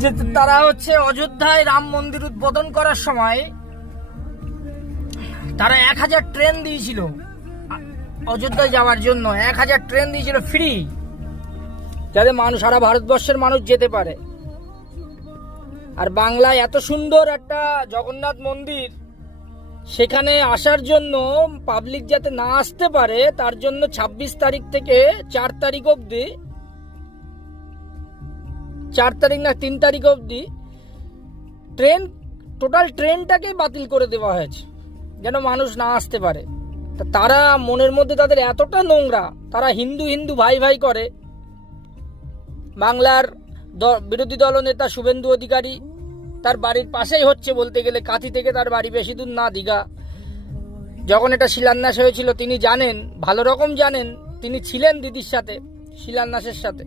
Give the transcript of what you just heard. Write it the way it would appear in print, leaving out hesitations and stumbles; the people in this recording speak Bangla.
যে তারা হচ্ছে অযোধ্যায় রাম মন্দির উদ্বোধন করার সময় তারা 1000 ট্রেন দিয়েছিল অযোধ্যায় যাওয়ার জন্য। 1000 ট্রেন দিয়েছিল ফ্রি, যাতে মানুষ, সারা ভারতবর্ষের মানুষ যেতে পারে। আর বাংলায় এত সুন্দর একটা জগন্নাথ মন্দির, সেখানে আসার জন্য পাবলিক যাতে না আসতে পারে তার জন্য 26 তারিখ থেকে 4 তারিখ অবধি, 4 তারিখ না 3 তারিখ অবধি টোটাল ট্রেনটাকেই বাতিল করে দেওয়া হয়েছে, যেন মানুষ না আসতে পারে। তারা মনের মধ্যে তাদের এতটা নোংরা, তারা হিন্দু হিন্দু ভাই ভাই করে। বাংলার বিরোধী দল নেতা শুভেন্দু অধিকারী, তার বাড়ির পাশেই হচ্ছে, বলতে গেলে কাঁথি থেকে তার বাড়ি বেশি দূর না, দীঘা। যখন এটা শিলান্যাস হয়েছিল তিনি জানেন, ভালো রকম জানেন, তিনি ছিলেন দিদির সাথে, শিলান্যাসের সাথে।